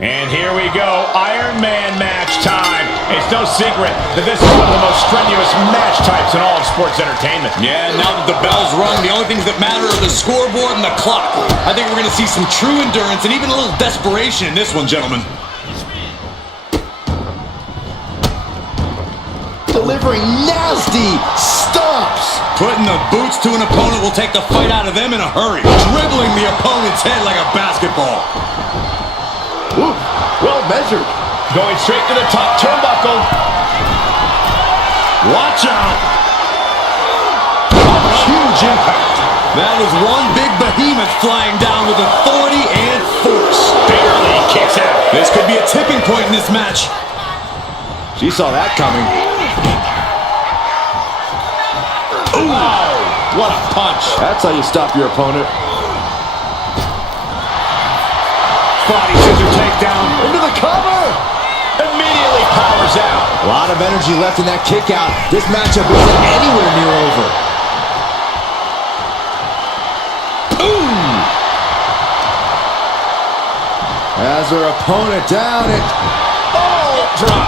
And here we go, Iron Man match time. It's no secret that this is one of the most strenuous match types in all of sports entertainment. Yeah, now that the bell's rung, the only things that matter are the scoreboard and the clock. I think we're going to see some true endurance and even a little desperation in this one, gentlemen. Delivering nasty stomps. Putting the boots to an opponent will take the fight out of them in a hurry. Dribbling the opponent's head like a basketball. Ooh, well measured. Going straight to the top turnbuckle. Watch out. Huge impact. That is one big behemoth flying down with authority and force. Barely kicks out. This could be a tipping point in this match. She saw that coming. Ooh. Oh, what a punch. That's how you stop your opponent. Body scissor takedown. Into the cover. Immediately powers out. A lot of energy left in that kick out. This matchup isn't anywhere near over. Boom! Has her opponent down and Drop.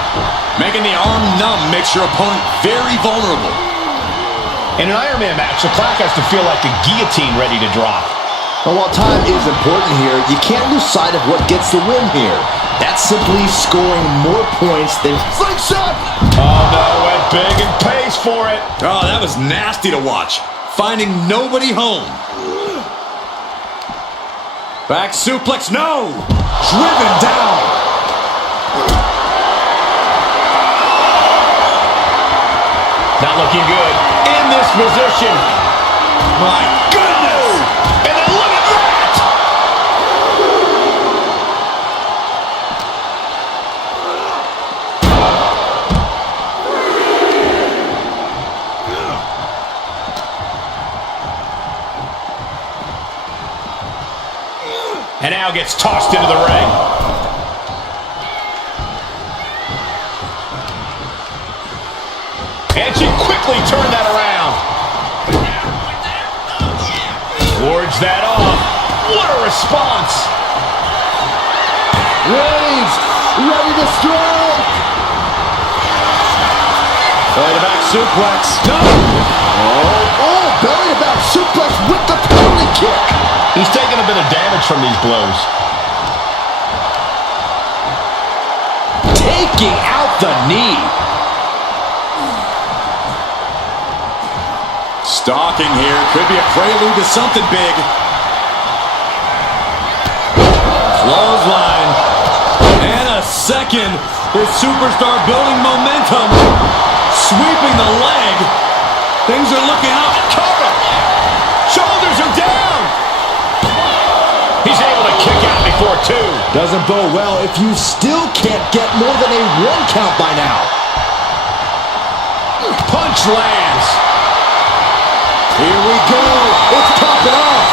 making the arm numb makes your opponent very vulnerable. In an Iron Man match, the clock has to feel like a guillotine ready to drop. But while time is important here, you can't lose sight of what gets the win here. That's simply scoring more points than slingshot. Oh no, went big and pays for it. Oh, that was nasty to watch. Finding nobody home. Back suplex, no! Driven down. Not looking good in this position. My goodness! And then look at that! And now gets tossed into the ring. And she quickly turned that around. Wards that off. What a response. Reigns, ready to strike. Belly to back suplex. No. Oh, belly to back suplex with the penalty kick. He's taking a bit of damage from these blows. Taking out the knee. Stalking here. Could be a prelude to something big. Clothesline. And a second. This superstar building momentum. Sweeping the leg. Things are looking up. Cover. Shoulders are down. He's able to kick out before two. Doesn't bode well if you still can't get more than a 1 count by now. Punch lands. Here we go. It's popping off.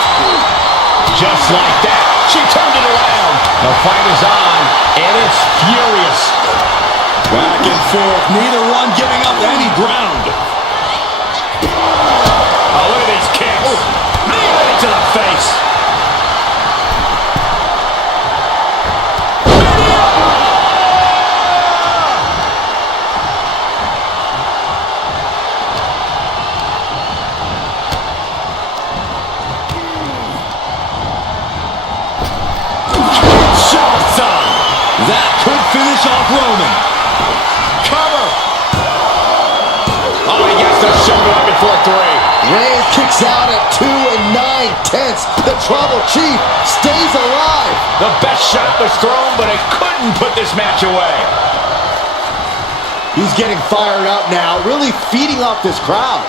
Just like that, she turned it around. The fight is on, and it's furious. Back and forth, neither one giving up any ground. Oh, look at these kicks. Right to the face. That could finish off Roman. Cover. Oh, he gets the shoulder up before three. Reigns kicks out at 2 9/10. The Tribal Chief stays alive. The best shot was thrown, but it couldn't put this match away. He's getting fired up now, really feeding off this crowd.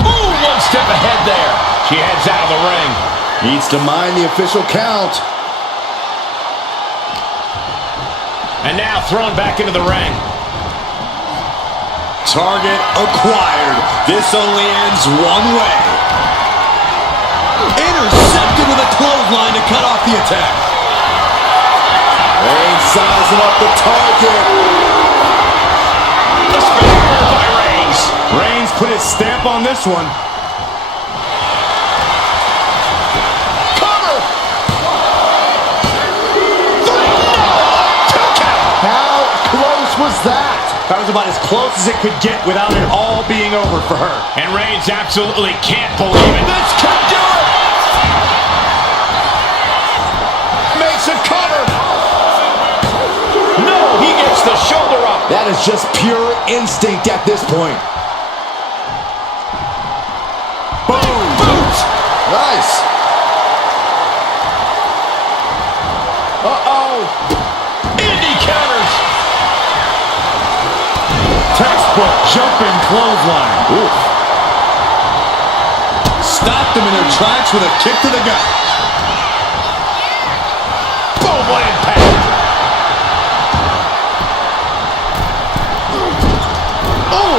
Ooh, one step ahead there. She heads out of the ring. Needs to mind the official count. And now thrown back into the ring. Target acquired. This only ends one way. Intercepted with a clothesline to cut off the attack. Reigns sizing up the target. The spear by Reigns. Reigns put his stamp on this one. Cover. That was about as close as it could get without it all being over for her. And Reigns absolutely can't believe it. This could do it! Makes a cover! No, he gets the shoulder up. That is just pure instinct at this point. Boom! Boot! Nice. Uh-oh! Indy counters! Textbook jumping clothesline. Oof. Stopped them in their tracks with a kick to the gut. Boom! What impact! Oh!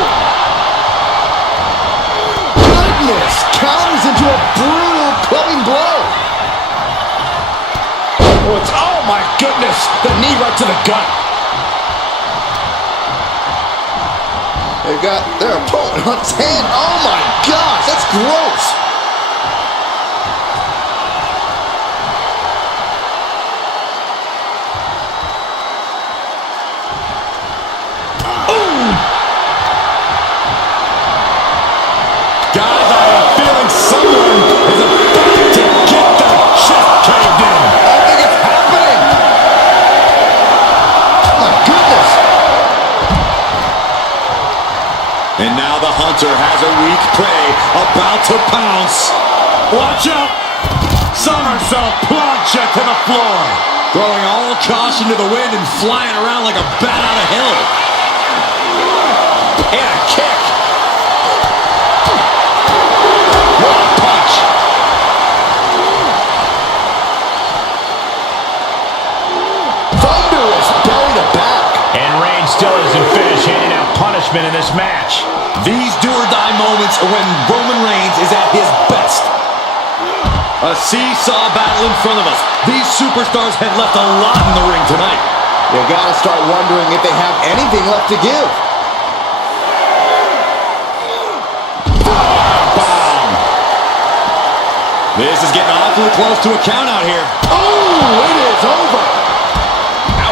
Goodness! Counters into a brutal clubbing blow. Oh my goodness! The knee right to the gut. They've got their opponent on his hand. Oh my gosh, that's gross. Guys, I have a feeling someone is about to get their chest caved in. I think it's happening. Oh my goodness. And now the hunter has a weak prey about to pounce. Watch out! Somersault plancha to the floor. Throwing all caution to the wind and flying around like a bat out of hell. And a kick. What a punch. Thunderous belly to back. And Reigns still isn't finished handing out punishment in this match. These do-or-die moments are when Roman Reigns is at his best. A seesaw battle in front of us. These superstars have left a lot in the ring tonight. You gotta start wondering if they have anything left to give. Bomb. This is getting awfully close to a count out here. Oh, it is over.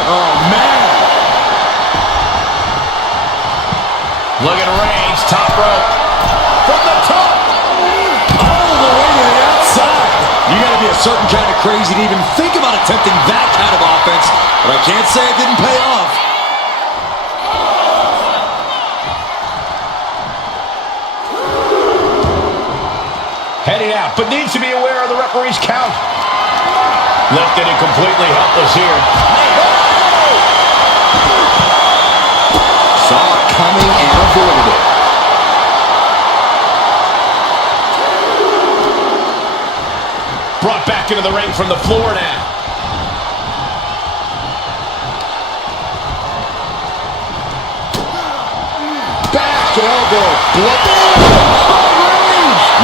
Oh, man. Look at Reigns, top rope. From the top. All the way to the outside. You gotta be a certain kind of crazy to even think about attempting that kind of offense. But I can't say it didn't pay off. Heading out, but needs to be aware of the referee's count. Lifted and completely helpless here. Saw it coming and avoided it. Brought back into the ring from the floor now. Back elbow. Blood.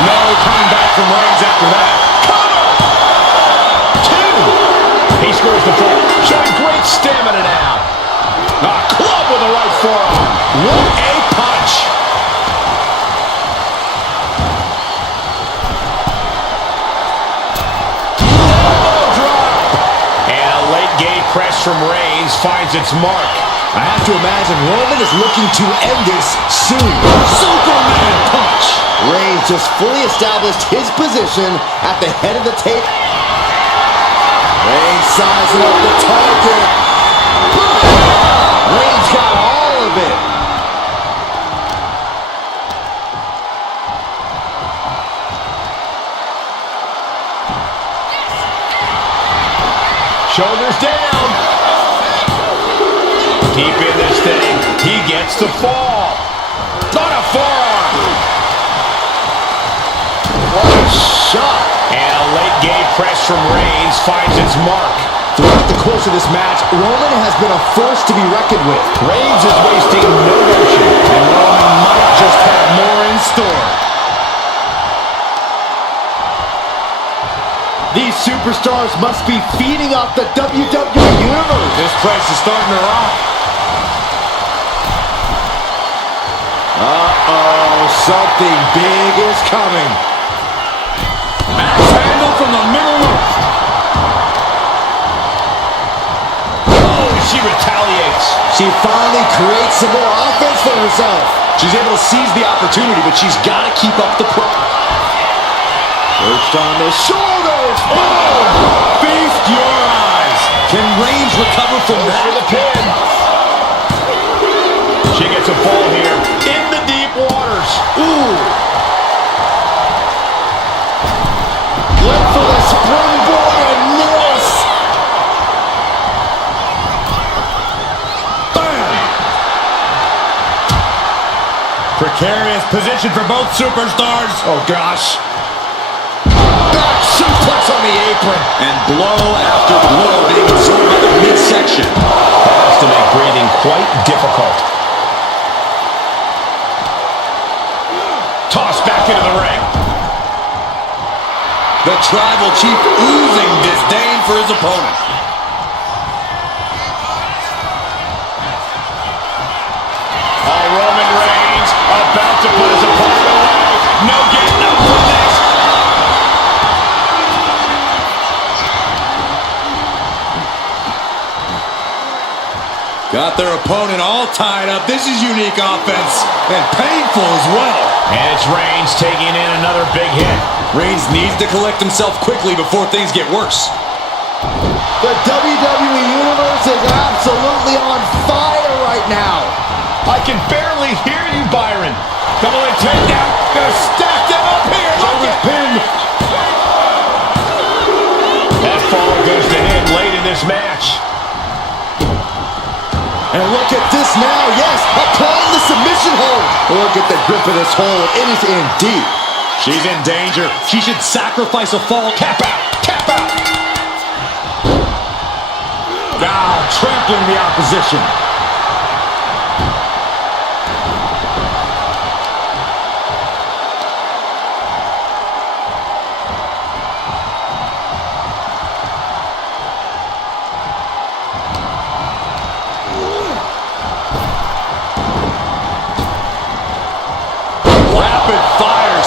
No coming back from Reigns after that. Two. He scores the four, showing great stamina now. A club with the right forearm. What a punch. Elbow drop. And a late gate press from Reigns finds its mark. I have to imagine Roman is looking to end this soon. Superman punch. Reigns just fully established his position at the head of the tape. Reigns sizing up the target. Reigns got all of it. Shoulders down. Deep in this thing. He gets the fall. On a forearm. What a shot. And a late gate press from Reigns finds its mark. Throughout the course of this match, Roman has been a force to be reckoned with. Reigns is wasting no motion. And Roman might just have more in store. These superstars must be feeding off the WWE Universe. This place is starting to rock. Uh-oh, something big is coming. Axe handle from the middle rope. Oh, she retaliates. She finally creates some more offense for herself. She's able to seize the opportunity, but she's got to keep up the perched on the shoulders. Oh! Feast your eyes. Can Reigns recover from that? For the pin. She gets a fall here in the deep waters. Ooh. Look for the springboard and miss. Bam. Precarious position for both superstars. Oh, gosh. Back suplex on the apron. And blow after blow being absorbed by the midsection. That has to make breathing quite difficult. Tossed back into the ring. The Tribal Chief oozing disdain for his opponent. Oh, Roman Reigns about to put his opponent away. No getting up from this. Got their opponent all tied up. This is unique offense and painful as well. And it's Reigns taking in another big hit. Reigns needs to collect himself quickly before things get worse. The WWE Universe is absolutely on fire right now. I can barely hear you, Byron. Double A takedown. Gonna stack them up here. Shoulders pinned. That fall goes to him late in this match. And look at this now. Yes, applying the submission hold. Look at the grip of this hold. It is in deep. She's in danger. She should sacrifice a fall. Tap out. Tap out. Now trampling the opposition.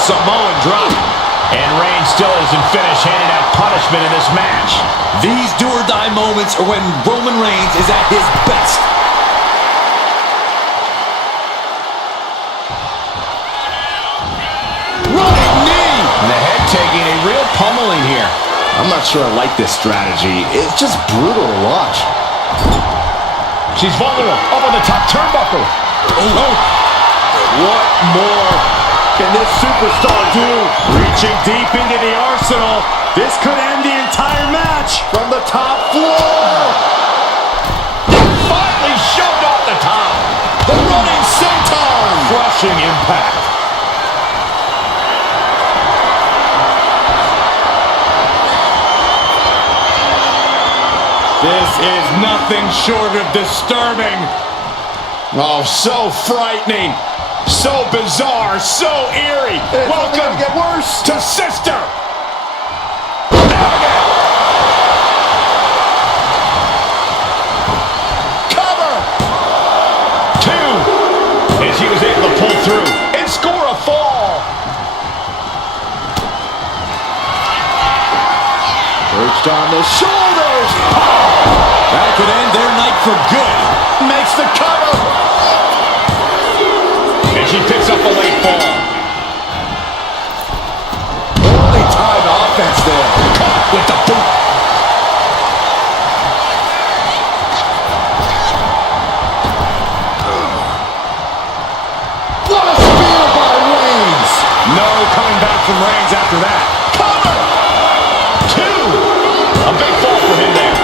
Samoan drop. And Reigns still isn't finished handing out punishment in this match. These do-or-die moments are when Roman Reigns is at his best. Running knee! And the head taking a real pummeling here. I'm not sure I like this strategy. It's just brutal to watch. She's vulnerable. Up on the top turnbuckle. Oh. What more can this superstar do? Reaching deep into the arsenal. This could end the entire match. From the top floor. Finally shoved off the top. The running senton. Crushing impact. This is nothing short of disturbing. Oh, so frightening. So bizarre, so eerie. It's Welcome to get worse. to Sister Vega. Cover. 2. And she was able to pull through and score a fall. Perched on the shoulders. That could end their night for good. Makes the cover. And she picks up a late fall. Early time offense there. Caught with the boot. What a spear by Reigns. No coming back from Reigns after that. Cover. 2. A big fall for him there.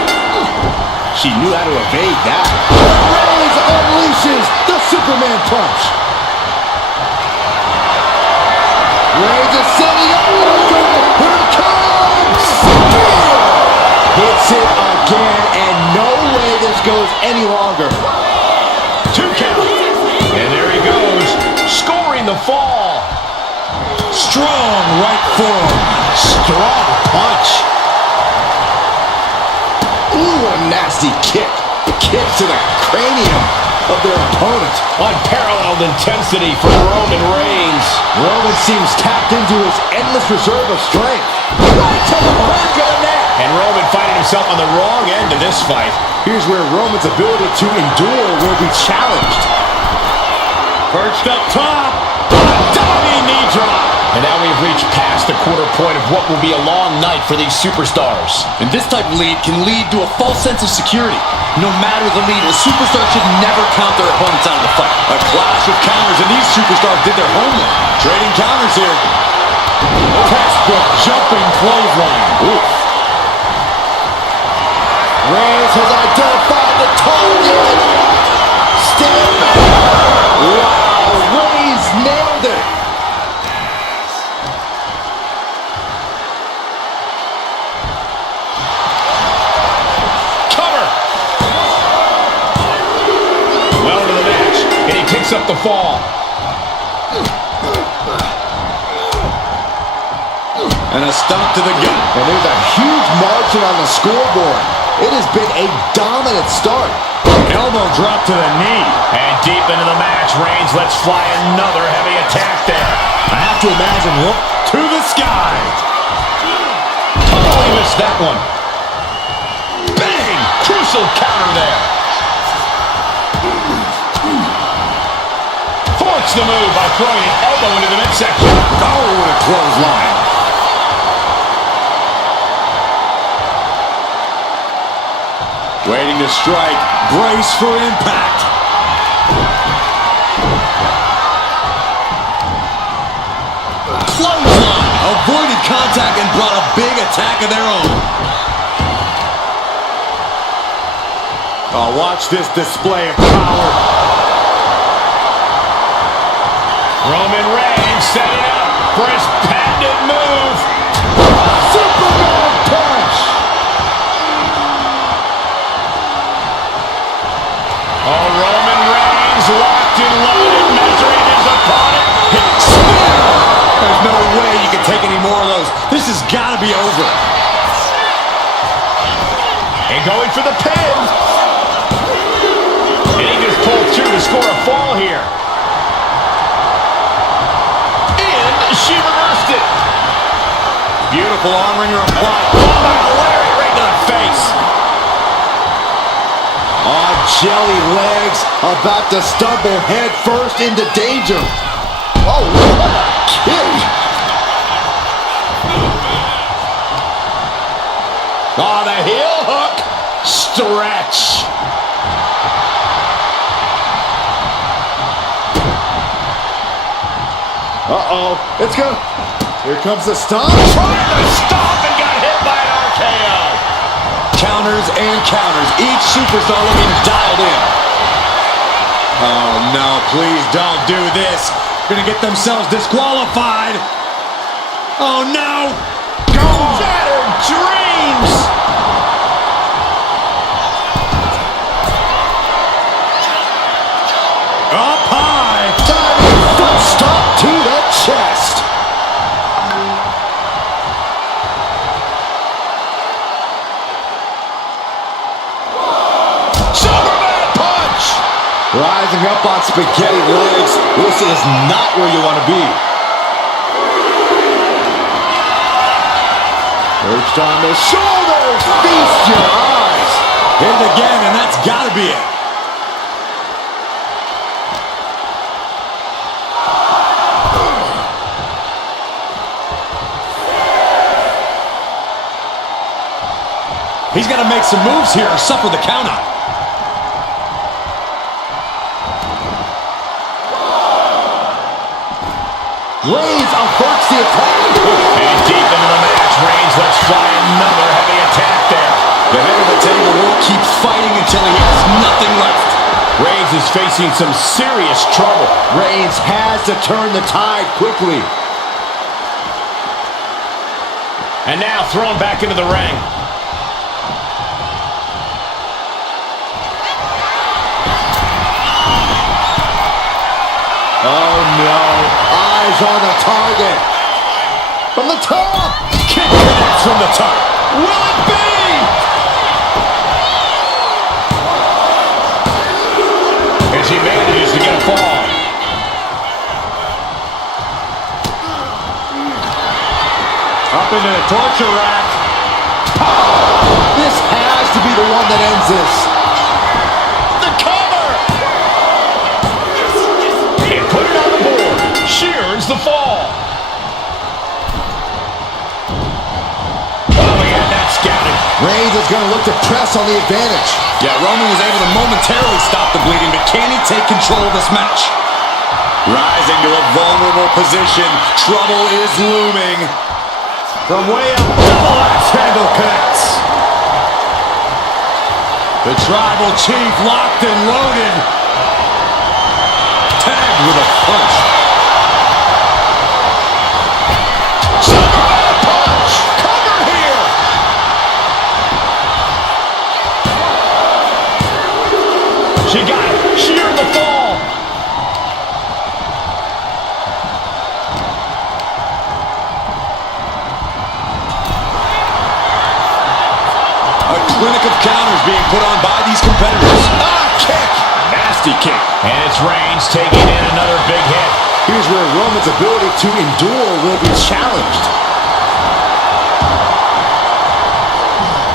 She knew how to evade that. Reigns unleashes the Superman punch. Reigns is setting up. Here it comes. Hits it again, and no way this goes any longer. 2 count. And there he goes, scoring the fall. Strong right forearm. Strong punch. Ooh, a nasty kick. The kick to the cranium of their opponent. Unparalleled intensity from Roman Reigns. Roman seems tapped into his endless reserve of strength. Right to the back of the neck. And Roman finding himself on the wrong end of this fight. Here's where Roman's ability to endure will be challenged. Perched up top. Diving knee drop. And now we've reached past the quarter point of what will be a long night for these superstars. And this type of lead can lead to a false sense of security. No matter the lead, a superstar should never count their opponents out of the fight. A clash of counters, and these superstars did their homework. Trading counters here. Textbook jumping clothesline. Oof. Reigns has identified the target. Stand back. Wow, Reigns nailed it. Cover. Well into the match, and he picks up the fall. And a stomp to the gut. And there's a huge margin on the scoreboard. It has been a dominant start. Elbow drop to the knee. And deep into the match, Reigns lets fly another heavy attack there. I have to imagine to the sky. Totally missed that one. Bang! Crucial counter there. Forks the move by throwing an elbow into the midsection. Oh, what a clothesline. Waiting to strike. Brace for impact. Clothesline. Avoided contact and brought a big attack of their own. Oh, watch this display of power. Roman Reigns setting up for his patented move. Superman punch. Oh, Roman Reigns locked and loaded, measuring his opponent. There's no way you can take any more of those. This has got to be over. And going for the pin. And he just pulled through to score a fall here. And she reversed it. Beautiful arm wringer applied. Larry right to the face. On jelly legs, about to stumble head first into danger. Oh, what a kick! Oh, the heel hook. Stretch. Uh-oh, it's good. Here comes the stomp. Trying to stop and got hit by an RKO. Counters and counters. Each superstar looking dialed in. Oh, no, please don't do this. Gonna get themselves disqualified. Oh, no. Go. Shattered dreams. Up high. Diving foot stomp to the chest. Superman punch. Rising up on spaghetti legs. This is not where you want to be. Perched on the shoulders. Feast your eyes. Hit it again, and that's got to be it. He's got to make some moves here or suffer the count out. Reigns averts the attack. And deep into the match, Reigns lets fly another heavy attack there. The head of the table won't keep fighting until he has nothing left. Reigns is facing some serious trouble. Reigns has to turn the tide quickly. And now thrown back into the ring. Oh no, eyes on the target. From the top. Kick connects from the top. Will it be? As he manages to get a fall. Up into the torture rack. This the one that ends this. The cover! And put it on the board. Shears the fall. Oh, he had that scouted. Reigns is going to look to press on the advantage. Yeah, Roman was able to momentarily stop the bleeding, but can he take control of this match? Rising to a vulnerable position. Trouble is looming. From way up, double axe handle connects. The Tribal Chief locked and loaded. Tagged with a punch. Superman punch! Cover here! She got it. Shear the fall. Clinic of counters being put on by these competitors. Kick! Nasty kick. And it's Reigns taking in another big hit. Here's where Roman's ability to endure will be challenged.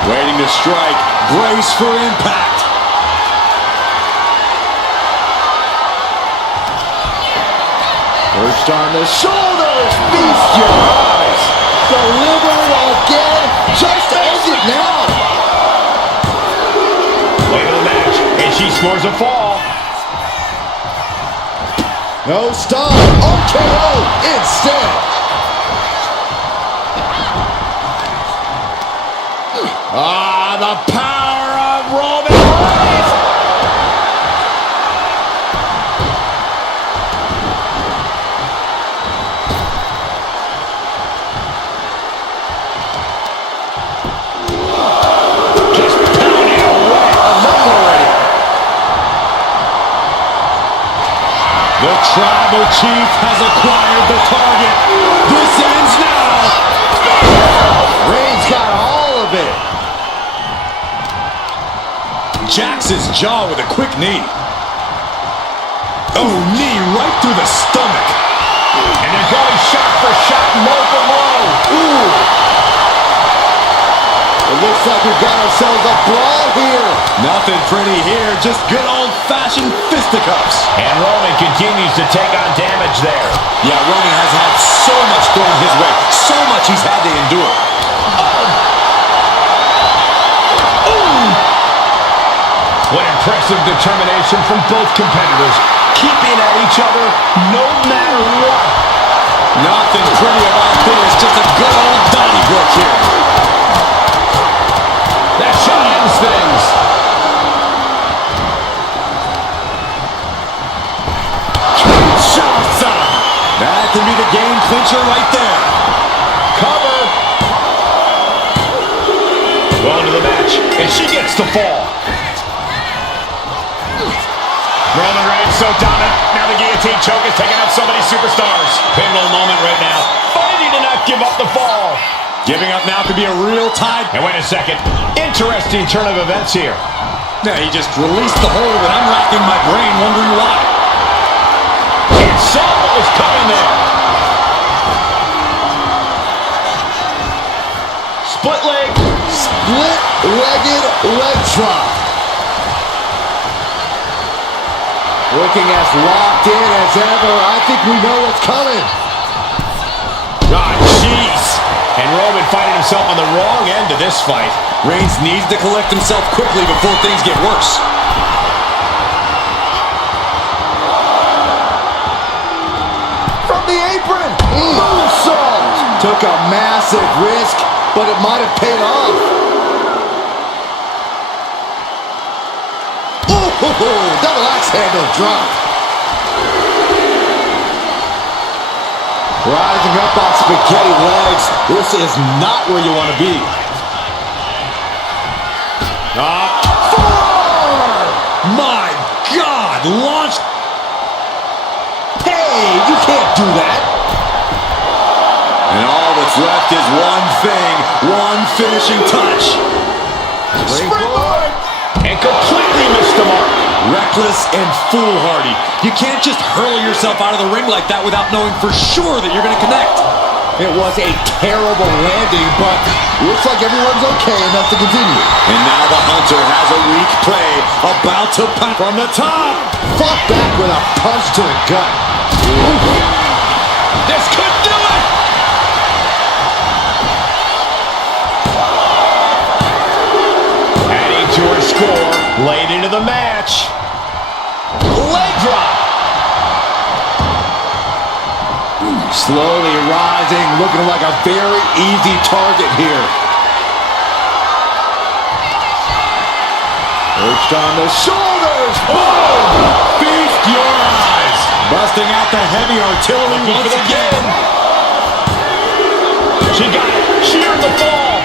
Waiting to strike. Brace for impact. Perched on the shoulders. Feast your eyes. Deliver it again. Just end it now. Late in the match, and she scores a fall. No stop. RKO instead. The power of Roman Reigns. Just pounding away. Enough already. The Tribal Chief has acquired the target. This ends now. Reigns got all of it. Jacks his jaw with a quick knee. Oh, knee right through the stomach. And they're going shot for shot, blow for blow. Ooh. It looks like we've got ourselves a brawl here. Nothing pretty here, just good old-fashioned fisticuffs. And Roman continues to take on damage there. Yeah, Roman has had so much thrown his way, so much he's had to endure. What impressive determination from both competitors, keeping at each other no matter what. Nothing pretty about this, just a good old Donnybrook here. That shot ends things. Kinshasa! That can be the game clincher right there. Cover. Going to the match, and she gets the fall. Roman Reigns so dominant. Now the guillotine choke is taking out so many superstars. Pivotal moment right now. Fighting to not give up the fall. Giving up now could be a real tide. And wait a second. Interesting turn of events here. Yeah, he just released the hold, and I'm racking my brain wondering why. And saw what was coming there. Split leg. Split-legged leg drop. Looking as locked in as ever. I think we know what's coming. God, jeez. And Roman finding himself on the wrong end of this fight. Reigns needs to collect himself quickly before things get worse. From the apron. Moonsault. Took a massive risk, but it might have paid off. Double axe handle drop. Rising up on spaghetti legs. This is not where you want to be. Forearm! My God! Launched. Hey, you can't do that. And all that's left is one thing, one finishing touch. Springboard. And completely missed the mark. Reckless and foolhardy. You can't just hurl yourself out of the ring like that without knowing for sure that you're going to connect. It was a terrible landing, but looks like everyone's okay enough to continue. And now the Hunter has a weak play, about to punch from the top. Fought back with a punch to the gut. This could do it! Adding to her score, late into the match. Leg drop! Slowly rising, looking like a very easy target here. Perched on the shoulders. Boom! Feast your eyes! Busting out the heavy artillery once again. She got it. Sheared the fall.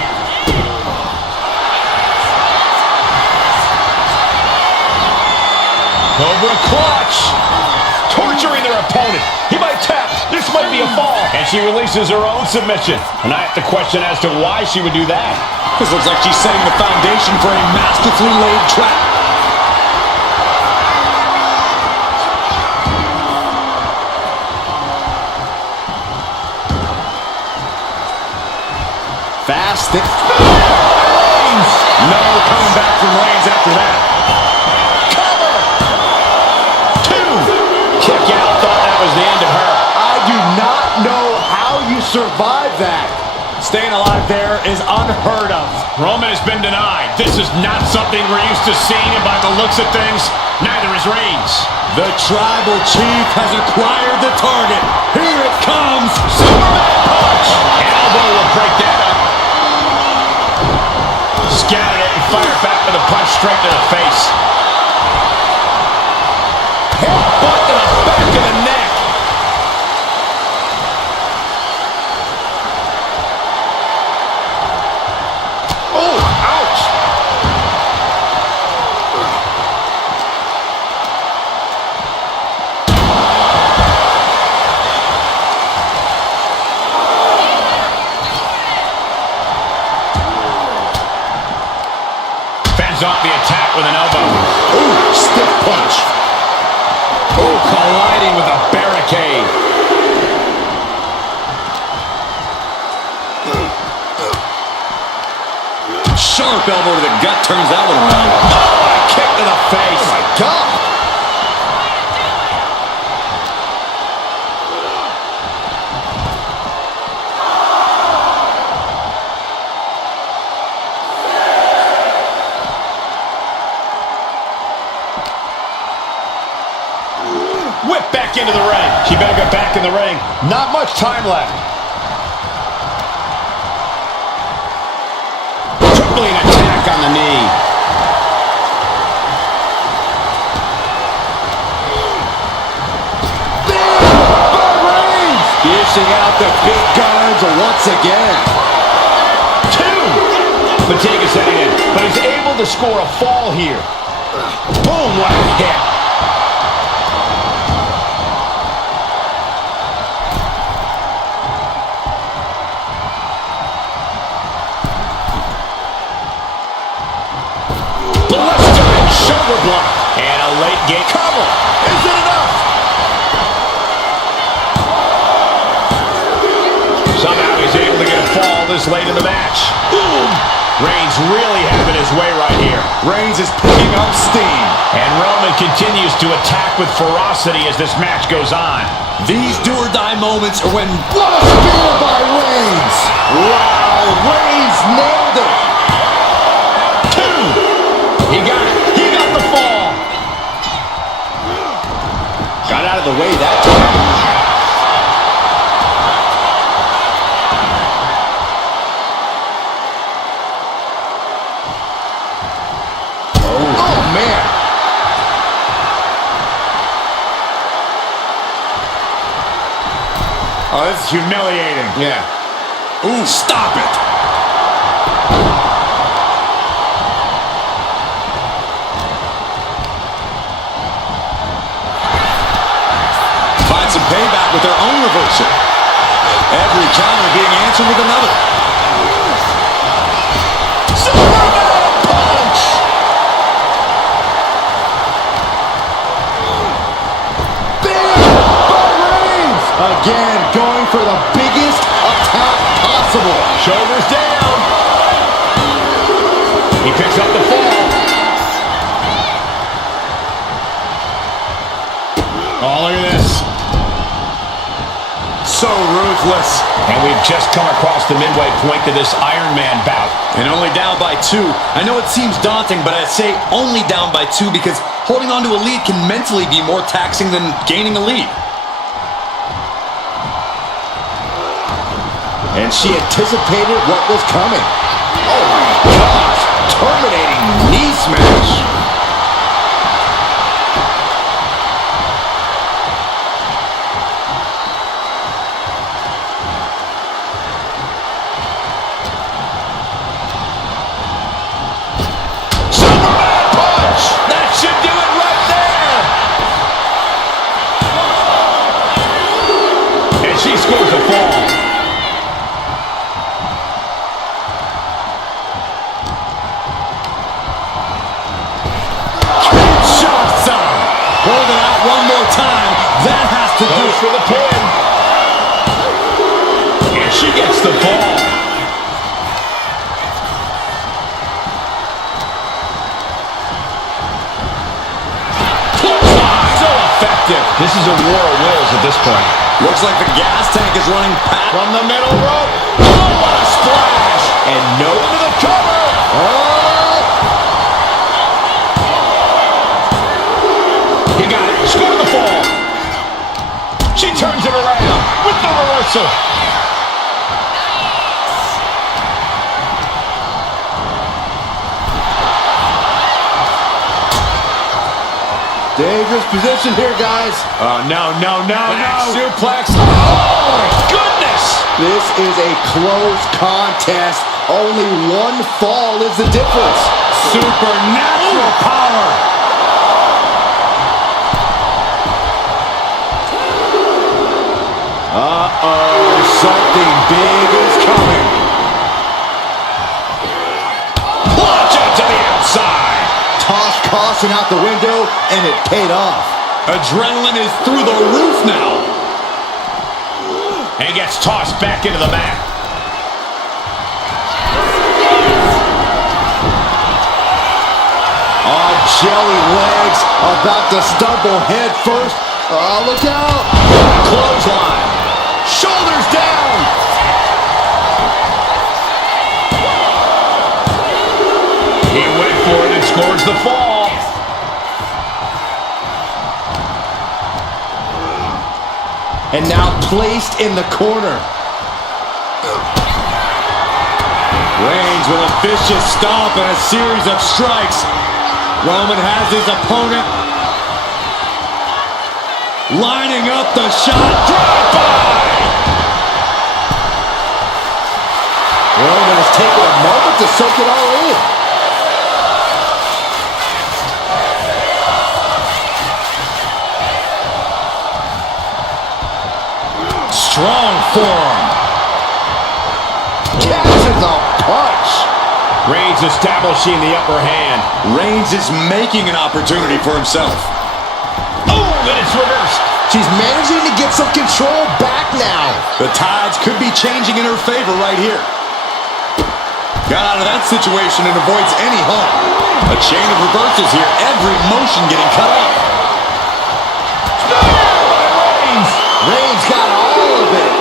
Cobra clutch. Torturing their opponent. He might tap. This might be a fall. And she releases her own submission. And I have to question as to why she would do that. This looks like she's setting the foundation for a masterfully laid trap. Fast, thick. No coming back from Reigns after that. Cover. 2. Kick out. Thought that was the end of her. I do not know how you survive that. Staying alive there is unheard of. Roman has been denied. This is not something we're used to seeing, and by the looks of things, neither is Reigns. The tribal chief has acquired the target. Here it comes. Superman punch. Elbow will break that up. Scattered it and fired back with a punch straight to the face. Headbutt to the back of the neck. Oh, ouch. Fends off the attack with an elbow. Ooh, stiff punch. Oh, colliding with a barricade. Sharp elbow to the gut turns that one around. Oh, a kick to the face. Oh, my God. Whip back into the ring. She better get back in the ring. Not much time left. Tripling attack on the knee. Dishing out the big guns once again. 2. Fatigue is setting in, but he's able to score a fall here. Boom, what a hit. Blistering shoulder block. And a late game cover. Is it enough? Somehow he's able to get a fall this late in the match. Boom! Reigns really having his way right here. Reigns is picking up steam. And Roman continues to attack with ferocity as this match goes on. These do-or-die moments are when... What a spear by Reigns! Wow, Reigns nailed it! 2. He got it. He got the fall. Got out of the way that time. Oh, man. Oh, this is humiliating. Yeah. Ooh, stop it. Find some payback with their own reversal. Every counter being answered with another. Superman punch! Big by Reigns! Again, going for the biggest of possible. Shoulders down. He picks up the fall. Oh, look at this. So ruthless. And we've just come across the midway point to this Iron Man bout. And only down by 2. I know it seems daunting, but I say only down by 2 because holding on to a lead can mentally be more taxing than gaining a lead. And she anticipated what was coming. Oh my gosh. Terminating knee smash. Scores a fall. Kinshasa. Hold it out one more time. That has to do it for the pin. And she gets the fall. So effective. This is a war of wills at this point. Looks like the gas tank is running pat. From the middle rope. Oh, what a splash. And no into the cover. Oh! He got it. Score the fall. She turns it around with the reversal. Dangerous position here, guys. Oh, no. Suplex. Oh, my goodness. This is a close contest. Only one fall is the difference. Supernatural power. Uh-oh, something big is coming. Launch it to the outside. Toss caution out the window, and it paid off. Adrenaline is through the roof now. And gets tossed back into the mat. Oh, jelly legs about to stumble head first. Oh, look out. Clothesline. Shoulders down. He went for it and scores the fall. And now placed in the corner. Reigns with a vicious stomp and a series of strikes. Roman has his opponent lining up the shot. Drive-by. Roman has taken a moment to soak it all in. Strong forearm. Catches a punch. Reigns establishing the upper hand. Reigns is making an opportunity for himself. Oh, and it's reversed. She's managing to get some control back now. The tides could be changing in her favor right here. Got out of that situation and avoids any harm. A chain of reversals here. Every motion getting cut off. Reigns got all of it.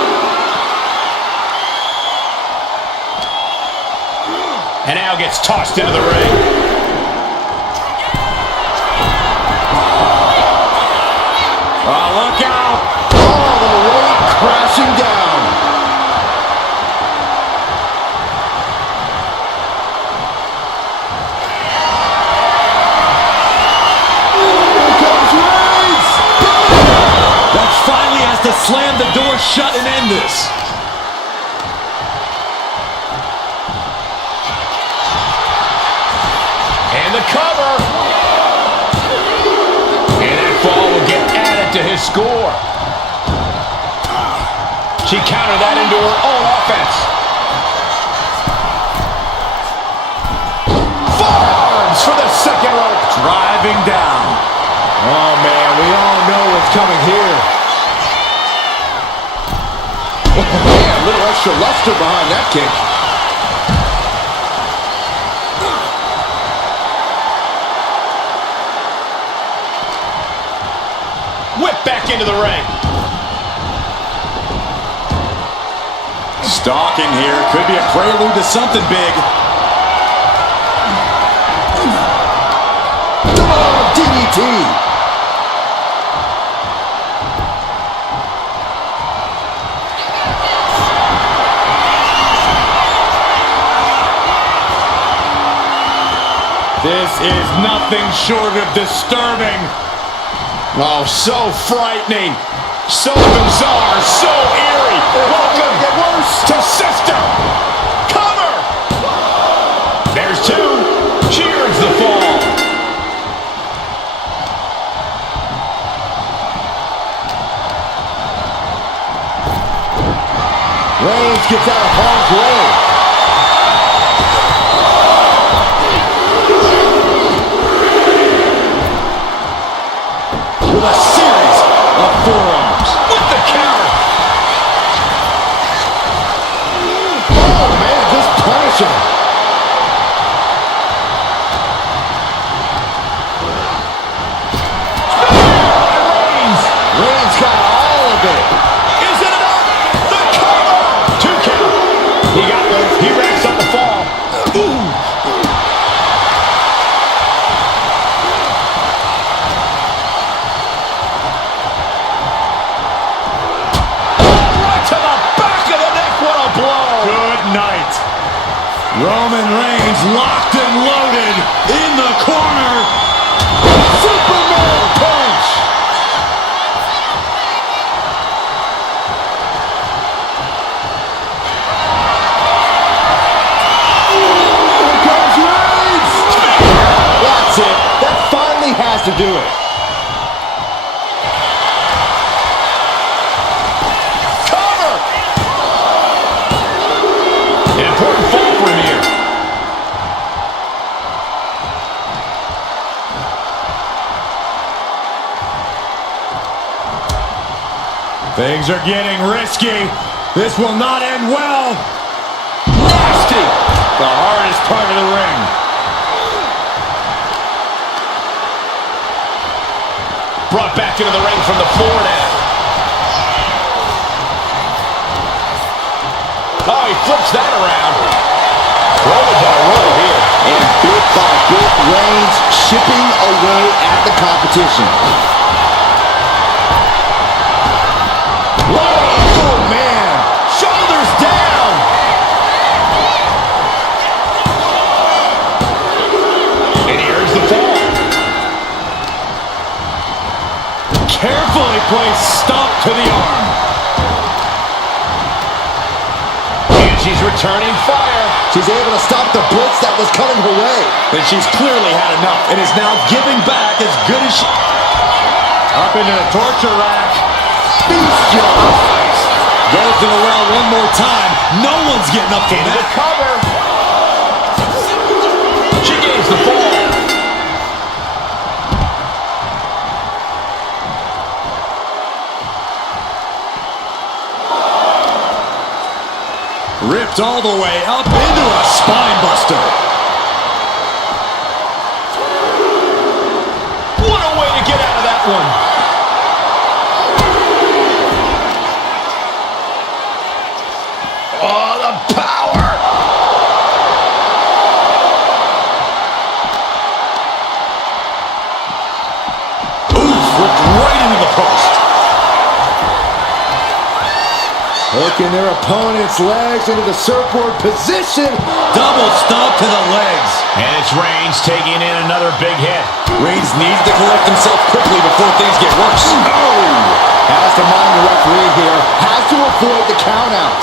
And now gets tossed into the ring. Oh, look out. All the way crashing down. Here comes Reigns. That finally has to slam the door shut and end this. And the cover. And that fall will get added to his score. She countered that into her own offense. Forearms for the second rope. Driving down. Oh, man, we all know what's coming here. Oh, man, little extra luster behind that kick. Whip back into the ring. Stalking here. Could be a prelude to something big. Oh, DDT. This is nothing short of disturbing. Oh, so frightening. So bizarre. So eerie. Welcome to Sister. Cover. There's two. Cheers the fall. Reigns gets out of harm's way. With a series of forearms. With the counter. Oh, man, just punishing. Reigns got all of it. Is it enough? The cover. 2 count. He got one. He racks up the fall. Ooh. Roman Reigns locked and loaded in the corner. Superman punch. Here comes Reigns. That's it. That finally has to do it. An important fall for him here. Things are getting risky. This will not end well. Nasty. The hardest part of the ring. Brought back into the ring from the floor now. Oh, he flips that around. Roman's on a roll here. And bit by bit, Reigns chipping away at the competition. Whoa, oh man. Shoulders down. And here's the fall. Carefully placed stomp to the arm. And she's returning fire. She's able to stop the blitz that was coming her way. But she's clearly had enough and is now giving back as good as she... Up into the torture rack. Beast job. Goes to the well one more time. No one's getting up to Into that. the cover. She gains the fall. Ripped all the way up into a spine buster. What a way to get out of that one. Oh, the power. Oof, ripped right into the post. Hooking their opponent's legs into the surfboard position. Double stomp to the legs. And it's Reigns taking in another big hit. Reigns needs to collect himself quickly before things get worse. Oh! Has to mind the referee here. Has to avoid the count out.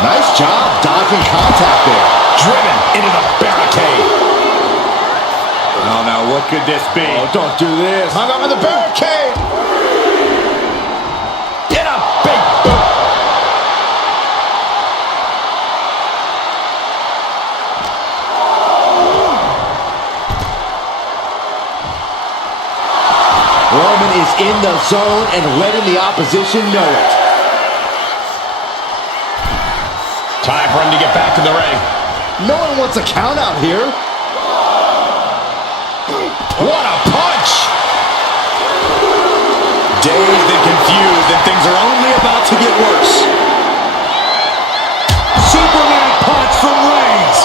Nice job dodging contact there. Driven into the barricade. Oh, now what could this be? Oh, don't do this. Hung up in the barricade. Get a big boot. Roman is in the zone and letting the opposition know it. Time for him to get back to the ring. No one wants a count out here. What a punch! Dazed and confused, and things are only about to get worse. Superman punch from Reigns.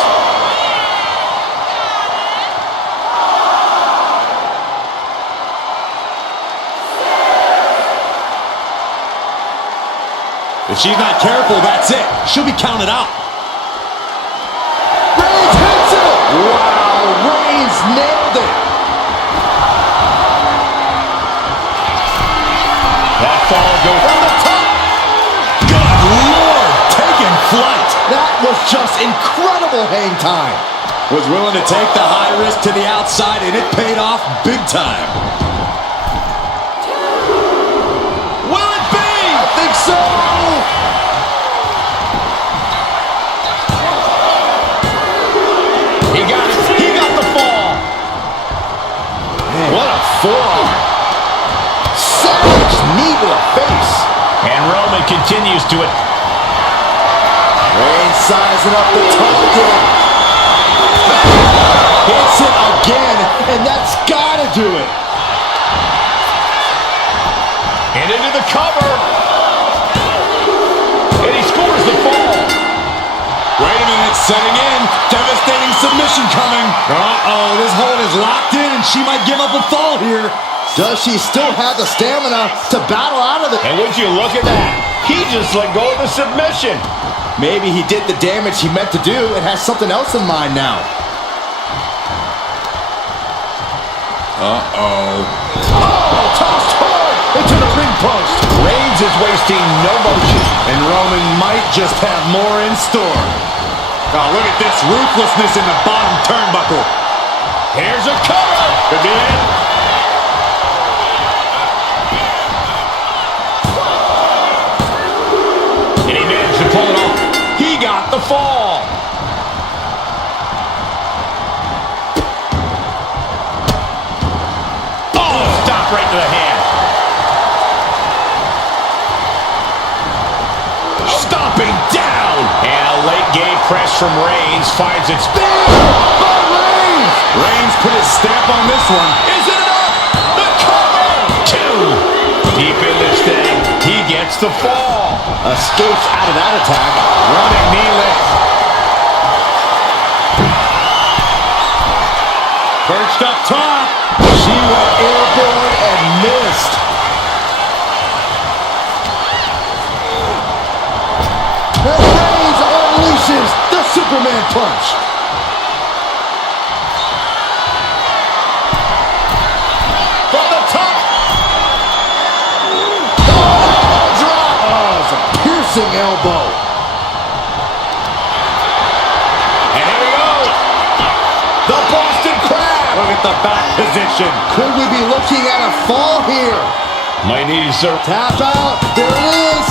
If she's not careful, that's it. She'll be counted out. Reigns hits it! Wow, Reigns nailed it! That fall goes from the top! Good Lord, taking flight. That was just incredible hang time. Was willing to take the high risk to the outside, and it paid off big time. Will it be? I think so! He got it. He got the fall. Man. What a forearm. Savage knee to the face. And Roman continues to it. Reigns sizing up the target. Hits it again, and that's gotta do it. And into the cover. And he scores the fall. Wait a minute, setting in. Devastating submission coming. Uh-oh, this hold is locked in, and she might give up a fall here. Does she still have the stamina to battle out of it? And would you look at that? He just let go of the submission. Maybe he did the damage he meant to do and has something else in mind now. Uh-oh. Oh, tossed hard into the ring post. Reigns is wasting no motion. And Roman might just have more in store. Oh, look at this ruthlessness in the bottom turnbuckle. Here's a cover. Could be it. And he managed to pull it off. He got the fall. Oh, stop right to the hand. Stomping down. And a late game press from Reigns finds its Bam! By Reigns! Reigns put his stamp on this one. Is it enough? The cover! Two. Deep in this thing. He gets the fall. Escapes out of that attack. Running knee lift. Perched up top. She went airborne and missed. And Reigns unleashes the Superman punch. From the top. Oh, drop. Oh, it's a piercing elbow. And here we go. The Boston Crab. Look at the back position. Could we be looking at a fall here? Might need to serve. Tap out. There it is.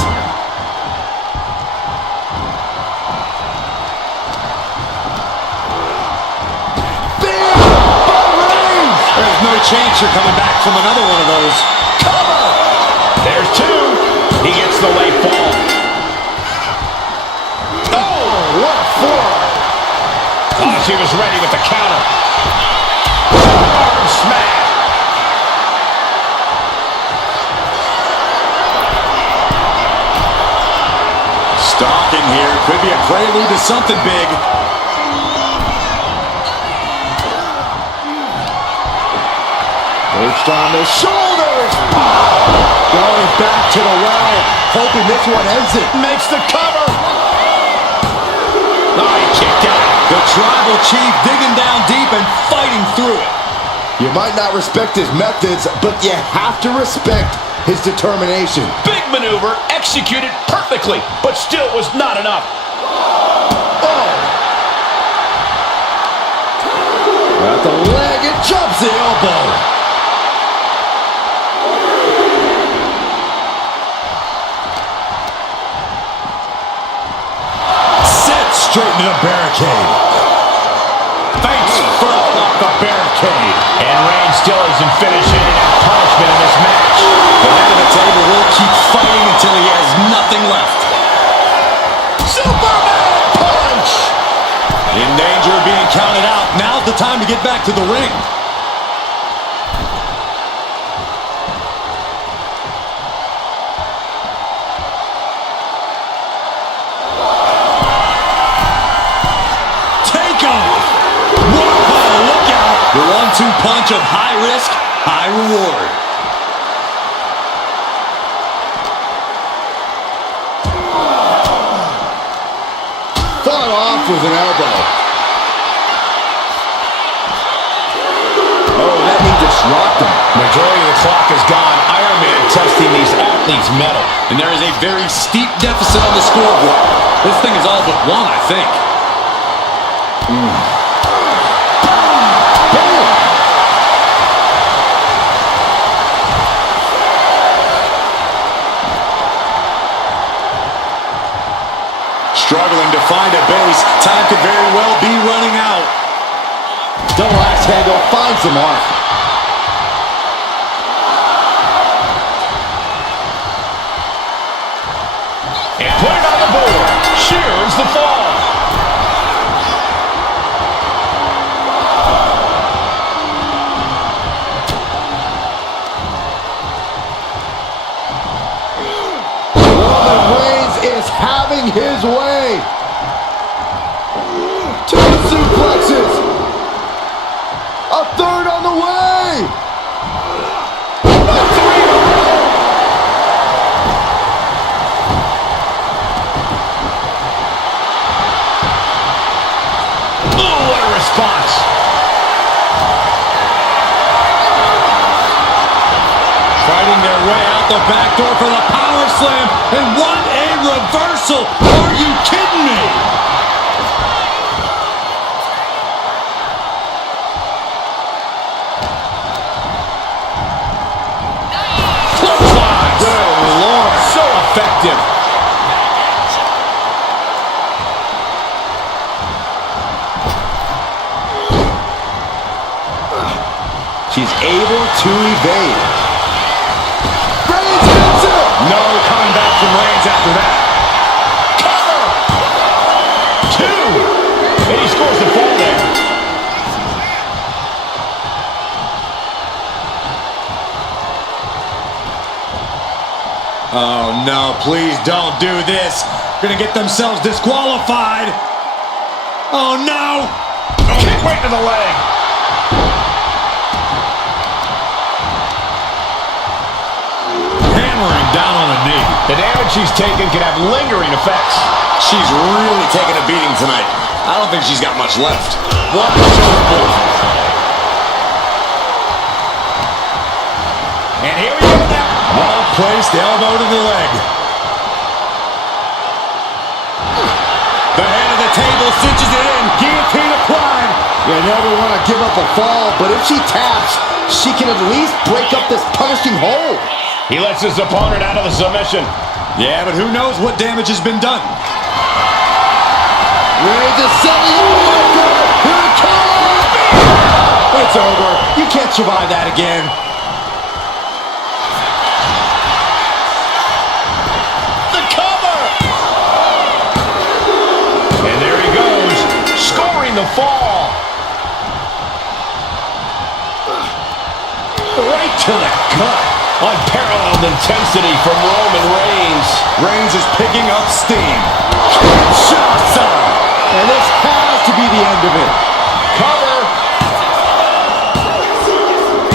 Bam! By Reigns. There's no chance you're coming back from another one of those. Cover. There's two. He gets the late fall. Oh, what a forearm. Oh, she was ready with the counter. Arm smash. Stalking here. Could be a prelude to something big. Perched on the shoulders. Going back to the well. Hoping this one ends it. Makes the cover. Oh, he kicked out. The tribal chief digging down deep and fighting through it. You might not respect his methods, but you have to respect his determination. Big maneuver, executed perfectly, but still was not enough. Oh! At the leg, it jumps the elbow. Set straight into the barricade. Face first. the barricade. And Reigns still isn't finished handing out punishment in this match. The head of the table will keep fighting until he has nothing left. Superman punch! In danger of being counted out. Now's the time to get back to the ring. The 1-2 punch of high risk, high reward. Fought off with an elbow. Oh, that knee just rocked him. Majority of the clock is gone. Iron Man testing these athletes' mettle. And there is a very steep deficit on the scoreboard. This thing is all but one, I think. Struggling to find a base. Time could very well be running out. Double axe handle finds the mark. And put it on the board. Shears the fall. Having his way. 2 suplexes. A third on the way. Oh, what a response. Fighting their way out the back door for the power slam. And what a reversal. Are you kidding me? Clotheslines. Good Lord. So effective. She's able to evade. Reigns hits it. No coming back from Reigns after that. Cover. 2. And he scores the fall there. Oh no, please don't do this. Gonna get themselves disqualified. Oh no. Kick right to the leg. Hammering down on a knee. The damage she's taken can have lingering effects. She's really taking a beating tonight. I don't think she's got much left. What a shoulder. And here we go now. Well-placed elbow to the leg. The head of the table cinches it in. Guillotine applied. You never want to give up a fall, but if she taps, she can at least break up this punishing hold. He lets his opponent out of the submission. Yeah, but who knows what damage has been done. Reigns is selling. Oh my God! Here it comes! It's over. You can't survive that again. The cover! And there he goes, scoring the fall. Right to the gut. Unparalleled intensity from Roman Reigns. Reigns is picking up steam. Kinshasa! And this has to be the end of it. Cover.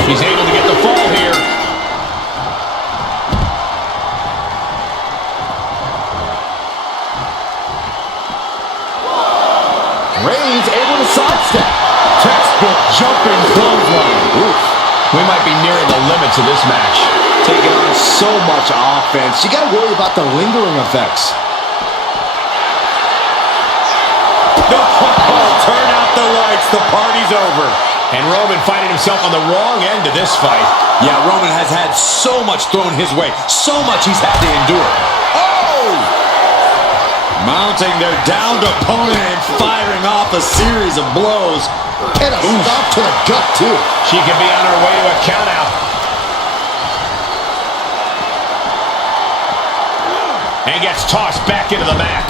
He's able to get the fall here. Reigns able to sidestep. Textbook jumping clothesline. Oof. We might be nearing the limits of this match. Taking on so much offense. You got to worry about the lingering effects. Turn out the lights. The party's over. And Roman finding himself on the wrong end of this fight. Yeah, Roman has had so much thrown his way. So much he's had to endure. Oh! Mounting their downed opponent and firing off a series of blows. And a stop to the gut, too. She could be on her way to a countout. And gets tossed back into the mat.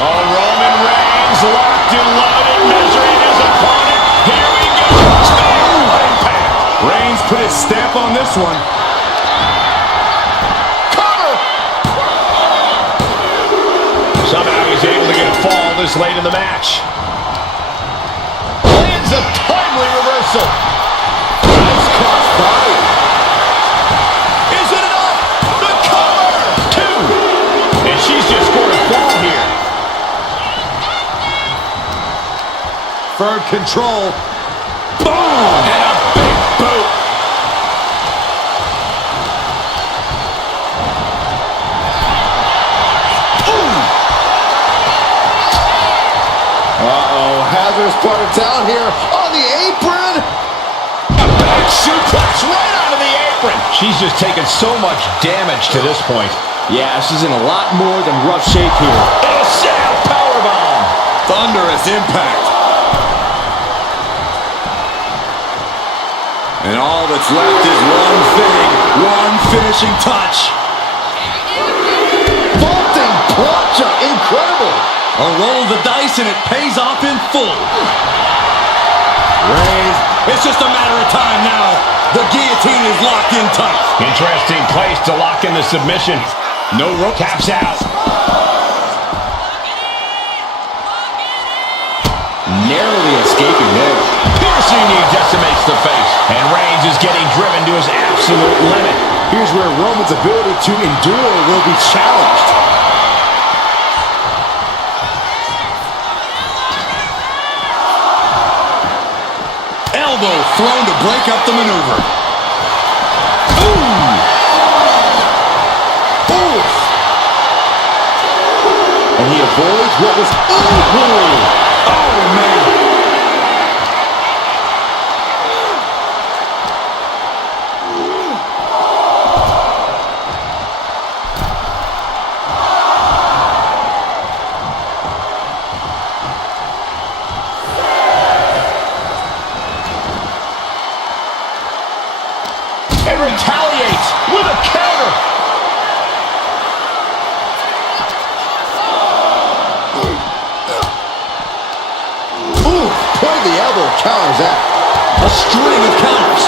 Oh, Roman Reigns locked and loaded, measuring his opponent. Here we go. Impact. Reigns put his stamp on this one. Somehow he's able to get a fall this late in the match. Lands a timely reversal. Nice cross body. Is it enough? The cover! 2. And she's just scored a fall here. Firm control. Boom! And a big boot. Hazardous part of town here on the apron. A back suplex right onto the apron. She's just taken so much damage to this point. Yeah, she's in a lot more than rough shape here. And a sound powerbomb. Thunderous impact. And all that's left is one thing, one finishing touch. Vaulting plancha, incredible. A roll of the dice and it pays off in full. Reigns, it's just a matter of time now. The guillotine is locked in tight. Interesting place to lock in the submission. No rope. Taps out. Narrowly escaping there. Piercing knee decimates the face. And Reigns is getting driven to his absolute limit. Here's where Roman's ability to endure will be challenged. Elbow thrown to break up the maneuver. Ooh! Oof! And he avoids what was... Ooh! Oh, man. And retaliates with a counter. Ooh! Point of the elbow counters that. A string of counters.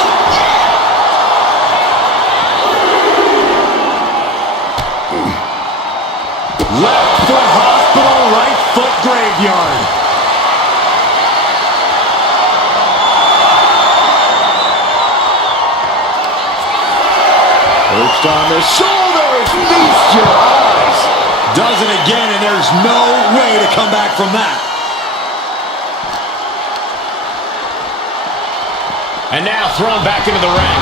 Left foot hospital, right foot graveyard. Perched on the shoulders, feast your eyes. Does it again, and there's no way to come back from that. And now thrown back into the ring.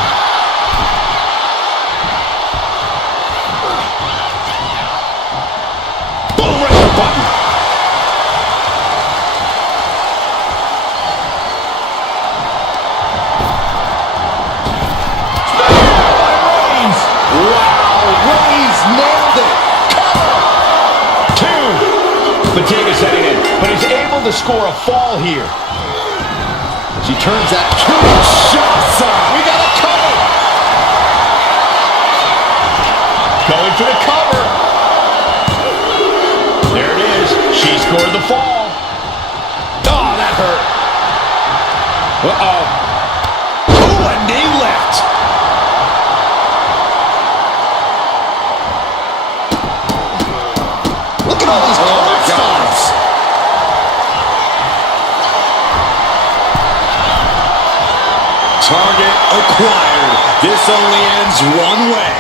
Boom, right the button. Nailed it. Cover. 2. Fatigue is setting in, but he's able to score a fall here. She turns that Kinshasa. We got a cover. Going for the cover. There it is. She scored the fall. Oh, that hurt. Uh-oh. Ooh, a knee lift. Look at all these stops. Target acquired. This only ends one way.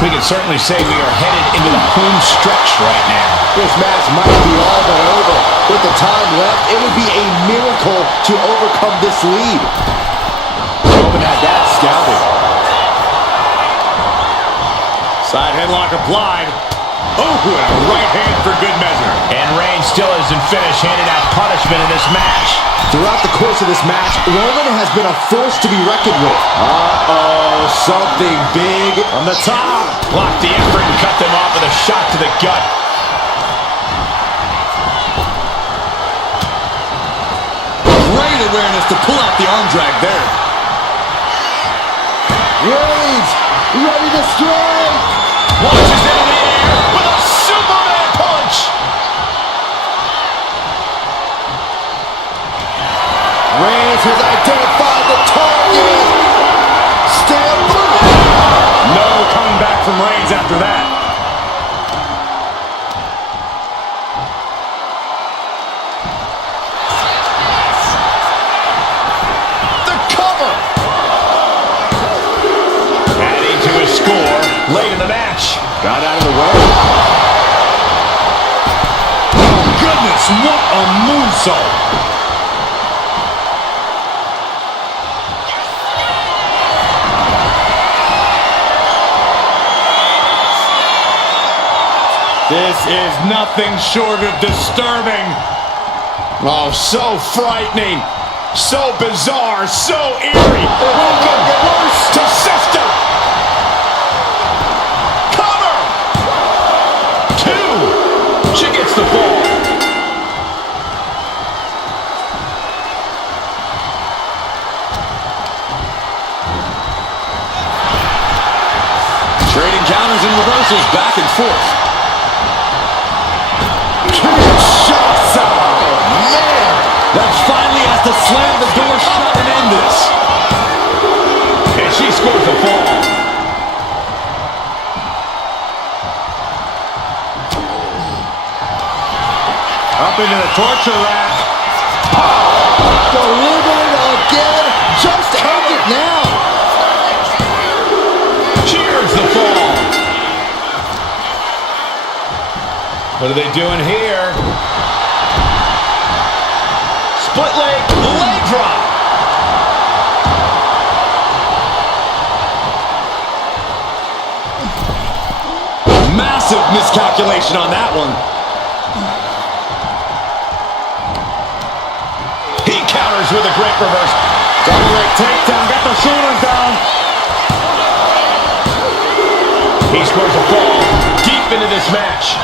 We can certainly say we are headed into the home stretch right now. This match might be all but over. With the time left, it would be a miracle to overcome this lead. Roman had that scouted. Side headlock applied. Oh, and a right hand for good measure. And Reigns still isn't finished handing out punishment in this match. Throughout the course of this match, Roman has been a force to be reckoned with. Uh-oh, something big on the top. Blocked the effort and cut them off with a shot to the gut. Great awareness to pull out the arm drag there. Reigns, ready to strike. Launches into the air with a Superman punch. Reigns has identified the target. Stand by. No coming back from Reigns after that. The cover. Adding to his score late in the match. Got out of the way. Oh, goodness, what a moonsault. This is nothing short of disturbing. Oh, so frightening. So bizarre. So eerie. Welcome to system. Cover. 2. She gets the ball. Trading counters and reversals back and forth. Shots out. Man. That finally has to slam the door shut and end this. And she scores the fall. Up into the torture rack. Delivering again. Just end it now. Cheers the fall. What are they doing here? Split leg drop. Massive miscalculation on that one. He counters with a great reverse. Double leg takedown, got the shoulders down. He scores a fall deep into this match.